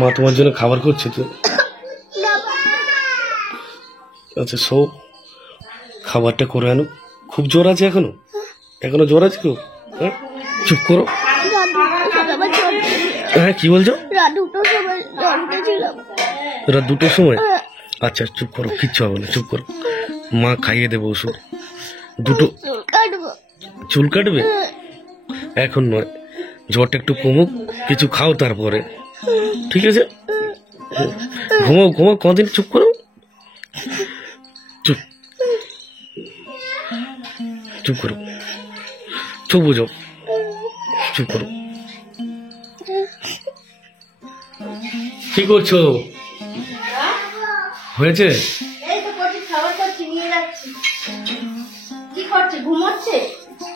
মা তোমার জন্য খাবার করছে তো। আচ্ছা সব খাবারটা করে আনো। খুব জ্বর আছে এখনো? এখনো জ্বর আছে কেউ? হ্যাঁ চুপ করো। হ্যাঁ কি বলছো? রাত 2টোর সময়? আচ্ছা চুপ করো, কিচ্ছু হবে না, চুপ করো। মা খাইয়ে দেবো ওষুধ। চুল কাটবে? এখন নয়, জ্বরটা একটু কমুক, কিছু খাও তারপরে, ঠিক আছে? ঘুমাও ঘুমাও, কদিন চুপ করো, চুপ চুপ করো, চুপ বুঝো, চুপ করো। কি করছো? হয়েছে?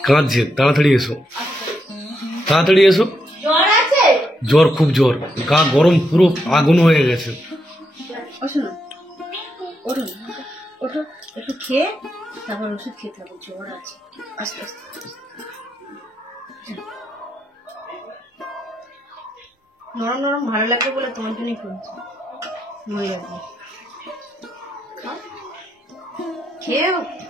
কাঁদছে, তাড়াতাড়ি এসো, তাড়াতাড়ি এসো। জ্বর, খুব জ্বর, গা গরম, পুরো আগুন হয়ে গেছে। একটু খেয়ে তারপর ওষুধ খেতে হবে, জ্বর আছে। আস্তে আস্তে নরম নরম ভালো লাগবে বলে তোমার জন্যই করছি। মনে রাখবে, খেয়ে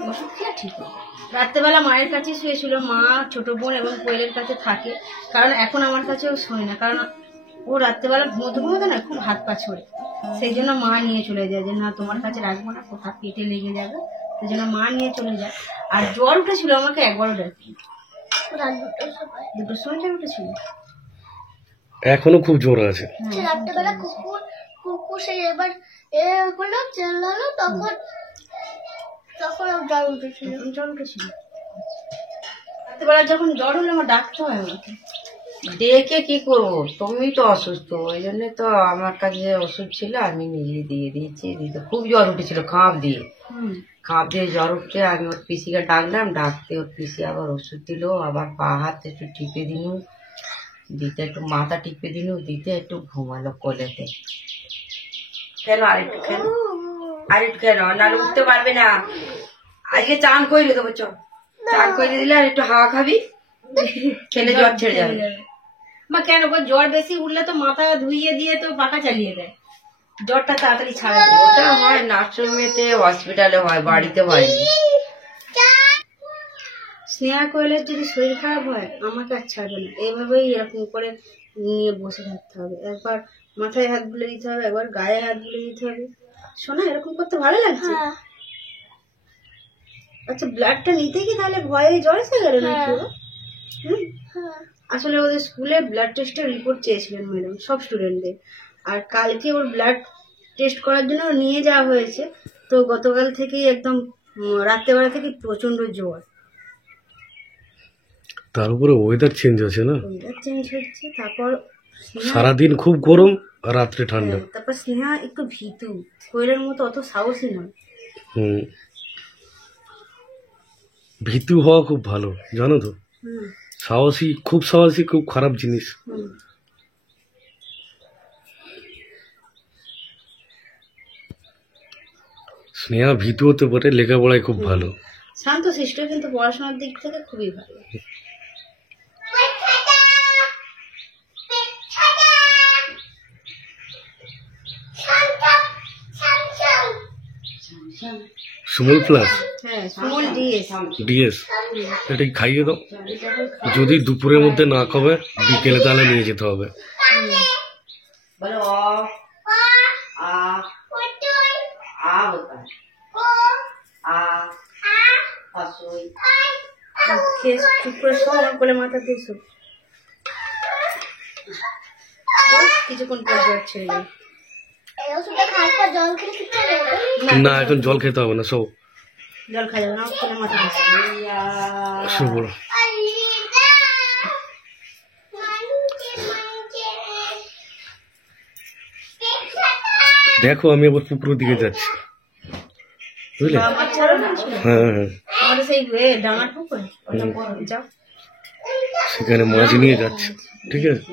ওষুধ খেয়ে ঠিক হবে। রাত্রেবেলা মায়ের কাছে শুয়েছিল, মা, ছোট বোন এবং কোয়েলের কাছে থাকে। কারণ এখন আমার কাছেও শোয় না, কারণ ও রাত্রেবেলা ঘুমোতে ঘুমোতে না খুব হাত পা ছড়ে। সেই জন্য মা নিয়ে চলে যায় যে না তোমার কাছে রাখবো না, কোথাও পেটে লেগে যাবে, সেই জন্য মা নিয়ে চলে যায়। আর জ্বর উঠেছিল আমাকে একবারও ডাকি, 2টোর সময় জ্বর উঠেছিল। এখনো খুব জ্বর আছে। রাত্রেবেলা কুকুর সেই এবার করলো চেল্লালো, তখন জ্বর উঠেছিল। রাত্রেবেলা যখন জ্বর হলো আমার ডাকতে হয় আমাকে। ডেকে কি করবো, তুমি তো অসুস্থ, ওই জন্য তো আমার কাছে ওষুধ ছিল আমি নিজে দিয়ে দিয়েছি। দিতে খুব জ্বর উঠেছিল, কাঁপ দিয়ে জ্বর উঠছে। আমি ওর পিসিকে ডাকলাম, ডাকতে ওর পিসি আবার ওষুধ দিল, আবার পা হাত একটু টিপে দিনু, দিতে একটু মাথা টিপে দিনু, দিতে একটু ঘুমালো কোলেতে। কেন আরেকটু খেলো, আরেকটু কেন, নাহলে উঠতে পারবে না। আজকে চান করে দেবো, চল চান করে দিলে আর একটু হাওয়া খাবি, খেলে জ্বর ছেড়ে যাবে। মা কেন জ্বর বেশি উঠলে তো মাথা ধুইয়ে দিয়ে তো পাখা চালিয়ে দেয়, জ্বরটা তাড়াতাড়ি ছাড়া। ওটা হয় নার্সিংহোমেতে, হসপিটালে হয়, বাড়িতে হয়। স্নেহা কোয়েলের যদি শরীর খারাপ হয় আমাকে আর ছাড়বে না, এইভাবেই এরকম করে নিয়ে বসে থাকতে হবে। একবার মাথায় হাত বুলে দিতে হবে, একবার গায়ে হাত বুলে দিতে হবে। শোনা এরকম করতে ভালো লাগছে? আচ্ছা ব্লাডটা নিতে কি তাহলে ভয়ে জ্বর এসে গেল নাকি? আসলে ওদের স্কুলে ব্লাড টেস্টের রিপোর্ট চেয়েছিলেন ম্যাডাম, সব স্টুডেন্টদের। আর কালকে ওর ব্লাড টেস্ট করার জন্য নিয়ে যাওয়া হয়েছে। তো গতকাল থেকেই একদম রাত্রেবেলা থেকে প্রচন্ড জ্বর। তার উপরে ওয়েদার চেঞ্জ আছে না, ওয়েদার চেঞ্জ হচ্ছে, তারপর সারাদিন খুব গরম আর রাত্রে ঠান্ডা। তারপর স্নেহা একটু ভীতু, কোয়েলের মতো অত সাহসী নয়। ভীতু হওয়া খুব ভালো, জানো তো। সাহসী, খুব সাহসী খুব খারাপ জিনিস। স্নেহা ভীতু হতে পারে, লেখাপড়ায় খুব ভালো, শান্ত শিষ্ট, কিন্তু পড়াশোনার দিক থেকে খুবই ভালো। সুমল প্লাস, হ্যাঁ সুমল ডিএস, এটাই খাইয়ে দাও। যদি দুপুরের মধ্যে না খাবে বিকেলে তাহলে নিয়ে যেতে হবে। চুপ করে শো, আমার কোলে মাথা দিয়ে শো। কিছুক্ষণ পর জ্বর ছেড়ে যাবে। না এখন জল খেতে হবে না, সব জল খাওয়া যাবে না, কোলে মাথা দিয়ে শুভ। দেখো আমি আবার পুকুরের দিকে যাচ্ছি, বুঝলে? হ্যাঁ সেখানে মাছ নিয়ে যাচ্ছে, ঠিক আছে?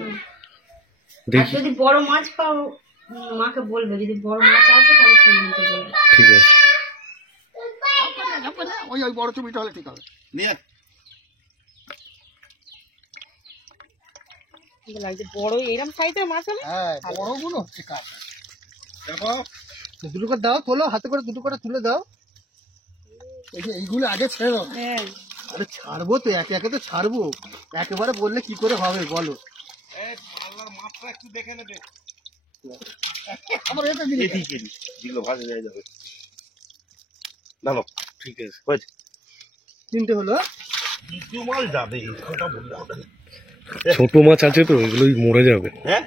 দেখি যদি বড় মাছ পাও মাকে বলবে, যদি বড় মাছ আসে তাহলে কিনে নিতে বলবে, ঠিক আছে? ওই বড় ছবিটা হলে ঠিক হবে। নিয়ে লাগছে বড় এরকম সাইজের মাছ হলে হ্যাঁ বড়গুলো হচ্ছে কাঁচা। দেখো দুটো করে দাও, তোলো হাতে করে দুটো করে তুলে দাও। এই যে এইগুলো আগে ছেড়ে দাও। হ্যাঁ আরে ছাড়বো তো, একে একে তো ছাড়বো, একেবারে বললে কি করে হবে বলো। আমার এটা দিলে যেগুলো ভাজা যায় যাবে নাও, ঠিক আছে হয়েছে। তিনটে হলো। মাল যাবে, ছোট মাছ আছে তো এগুলোই মরে যাবে। হ্যাঁ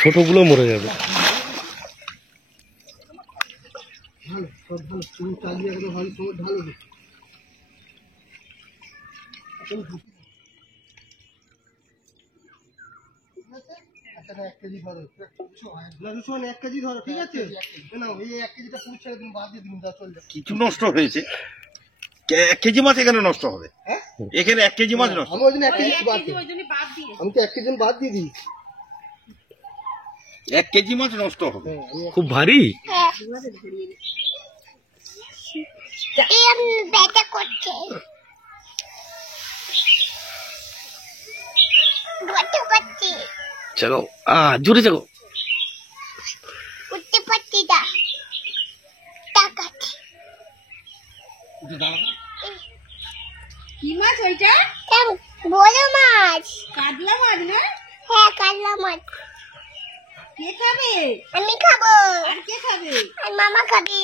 ছোটগুলো মরে যাবে। ভালো সব ভালো, তুমি চালিয়ে একদম ভালো সব ভালো। একটা 1 কেজি ধরো, 1 কেজি ধরো, ঠিক আছে? না এই 1 কেজিটা পুরো ছেড়ে তুমি বাদ দিয়ে দিন, যা চল যা। কিছু নষ্ট হয়েছে। 1 কেজি মাছ এখানে নষ্ট হবে? হ্যাঁ এখানে 1 কেজি মাছ নষ্ট? আমি ওই জন্য 1 কেজি বাদ দিই, আমি তো 1 কেজি বাদ দিয়ে দিই। 1 কেজি মাছ নষ্ট হবে? খুব ভারী। ব্যথা করছে, ব্যথা করছে, চাগাও জোরে চাগাও। উঠতে পারছি না, টাকাচ্ছে। কি মাছ ওইটা? বড় মাছ, কাতলা মাছ না? হ্যাঁ কাতলা মাছ। কে খাবে? আমি খাবো। আর কে খাবে? আর মামা খাবে।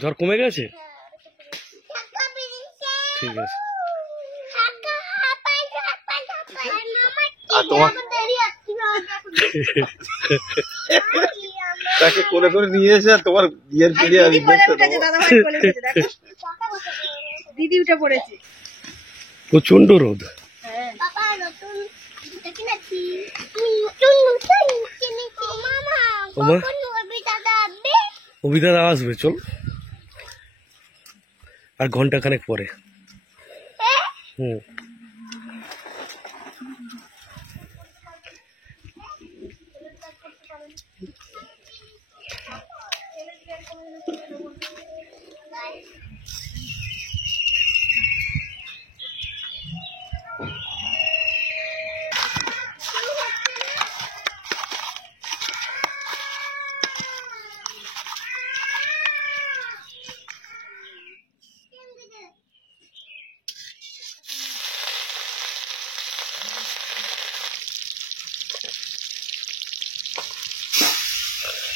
জ্বর কমে গেছে? ঠিক আছে। আর তোমার তাকে করে করে নিয়ে এসে আর তোমার বিয়ের ফিরে আমি দিদি উঠে পড়েছে। প্রচন্ড রোদ। বাবা নতুন কিনেছি, নতুন নতুন কিনেছি মামা। ওমা কখন দাদা আসবে? অভিদা আসবে, চল আর ঘন্টা খানেক পরে। হুম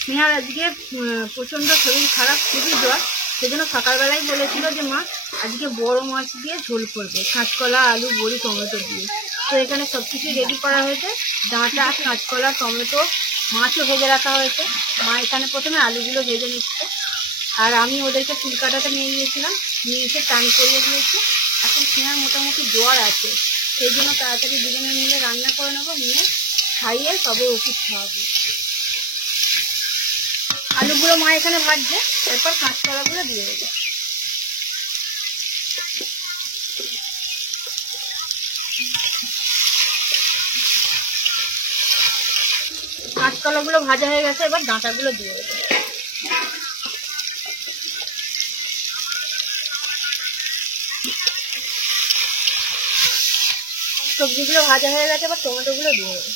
স্নেহার আজকে প্রচন্ড শরীর খারাপ, খুবই জ্বর। সেজন্য সকালবেলায় বলেছিল যে মা আজকে বড় মাছ দিয়ে ঝোল করবে, কাঁচকলা আলু বড়ি টমেটো দিয়ে। তো এখানে সবকিছু রেডি করা হয়েছে, ডাঁটা কাঁচকলা টমেটো মাছও ভেজে রাখা হয়েছে। মা এখানে প্রথমে আলুগুলো ভেজে নিচ্ছে, আর আমি ওদেরকে চুল কাটাতে নিয়ে গিয়েছিলাম, নিয়ে এসে টান করিয়ে দিয়েছি। এখন স্নেহার মোটামুটি জ্বর আছে, সেই জন্য তাড়াতাড়ি দুজনে মিলে রান্না করে নেবো, নিয়ে খাইয়ে তবে ওষুধ খাওয়াবো। আলুগুলো মা এখানে ভাজছে, এরপর কাঁচকলাগুলো দিয়ে দেবে। কাঁচকলাগুলো ভাজা হয়ে গেছে, এবার ডাঁটাগুলো দিয়ে দেবে। সবজিগুলো ভাজা হয়ে গেছে, এবার টমেটোগুলো দিয়ে দেবে।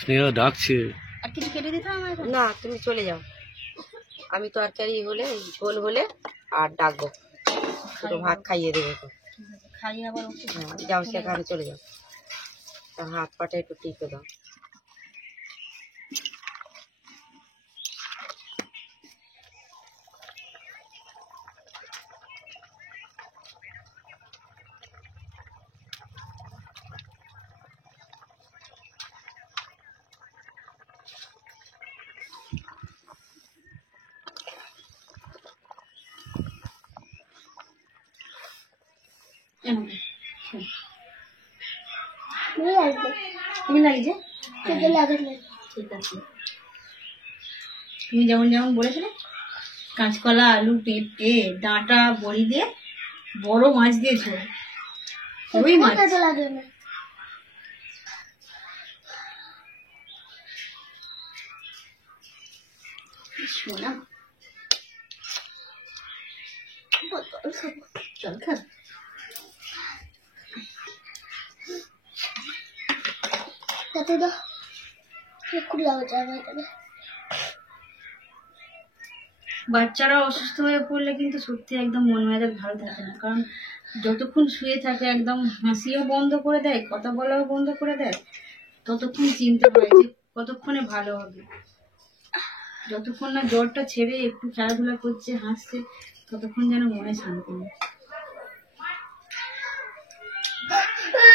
স্নেহা ডাকছে। আর কিছু কেটে দিতে হবে এখন? না, তুমি চলে যাও। আমি তরকারি হলে ঝোল হলে আর ডাকবো, দুটো ভাত খাইয়ে দেবো তো। খাইয়ে আবার ওষুধ। হ্যাঁ, যাও সেখানে চলে যাও, তার হাত পাটা একটু টিপে দাও। তুমি লাগবে, তুমি লাগছে? তোকে লাগবে। ঠিক আছে। তুমি যেমন যেমন বলেছিলে, কাঁচকলা, আলু, পেঁপে, ডাঁটা, বড়ি দিয়ে বড় মাছ দিয়ে ঝোল, রুই মাছ। লাগে না শোনা চল খা। তাতে দাও একটু লাউ যাবে বাচ্চারা অসুস্থ হয়ে পড়লে কিন্তু সত্যি একদম মন মেজাজ ভালো থাকে না, কারণ যতক্ষণ শুয়ে থাকে একদম হাসিও বন্ধ করে দেয়, কথা বলাও বন্ধ করে দেয়, ততক্ষণ চিন্তা হয় যে কতক্ষণে ভালো হবে। যতক্ষণ না জ্বরটা ছেড়ে একটু খেলাধুলা করছে, হাসছে, ততক্ষণ যেন মনে শান্তি নেই।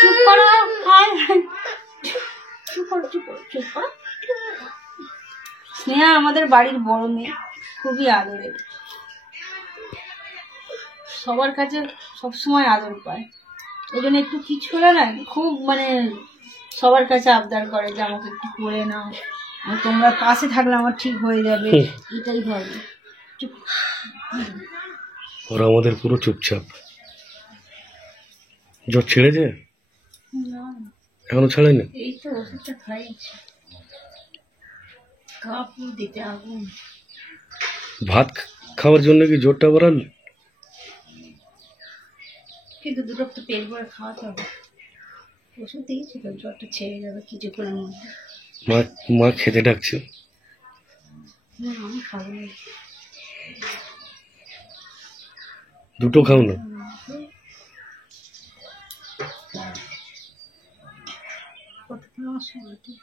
চুপ করো, হায় হায়। চুপ করো, চুপ করো, চুপ করো। স্নেহা আমাদের বাড়ির বড় মেয়ে, খুবই আদরের, সবার কাছে সবসময় আদর পায়। ওই জন্য একটু কিছু হলে না খুব মানে সবার কাছে আবদার করে যে আমাকে একটু করে নাও, আর তোমরা পাশে থাকলে আমার ঠিক হয়ে যাবে, এটাই ভাবে। চুপ। ওরা আমাদের পুরো চুপচাপ। জ্বর ছেড়েছে? না, এখনো ছাড়েনি? এই তো ওষুধটা খাইছি, কাপড় দিতে আগুন। ভাত খাওয়ার জন্য কি জ্বরটা বাড়াল? কিন্তু দুটো তো পেট ভরে খাওয়াতে হবে। ওষুধ দিয়েছি তো, জ্বরটা ছেড়ে যাবে কিছুক্ষণের মধ্যে। মা মা খেতে ডাকছে। না, আমি খাবো না। দুটো খাও না। কতক্ষণ আমার সময় কি?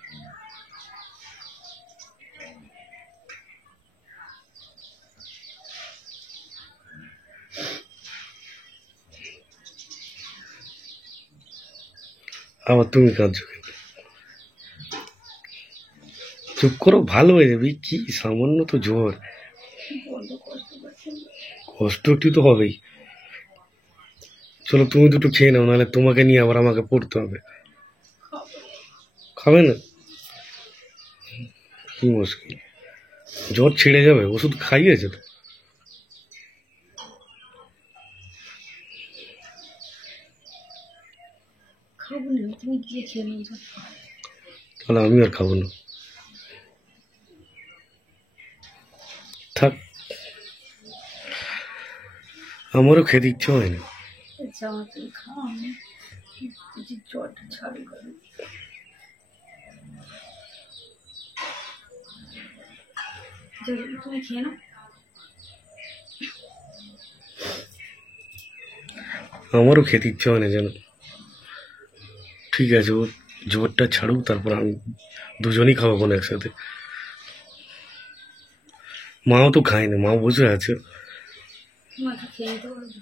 আবার তুমি কাঁদছো কেন? চুপ করো, ভালো হয়ে যাবে। কি সামান্য তো জ্বর, কষ্ট একটু তো হবেই। চলো তুমি দুটো খেয়ে নাও, নাহলে তোমাকে নিয়ে আবার আমাকে পড়তে হবে। খাবে না? কি মুশকিল, জ্বর ছেড়ে যাবে, ওষুধ খাইয়েছে তো। খাবো না, তুমি গিয়ে খেয়ে নিয়ে যাও। তাহলে আমি আর খাবো না, থাক। আমারও খেতে ইচ্ছে হয় না। আচ্ছা, আমার তুমি খাও, আমি যে জ্বরটা ছাড়ি করে। তুমি খেয়ে নাও। আমারও খেতে ইচ্ছে হয় না যেন। ঠিক আছে, ও জ্বরটা ছাড়ুক, তারপর আমি দুজনই খাবো কোনো একসাথে। মাও তো খায় না, মা বসে আছে। মাকে খেয়ে নিতে পারবে।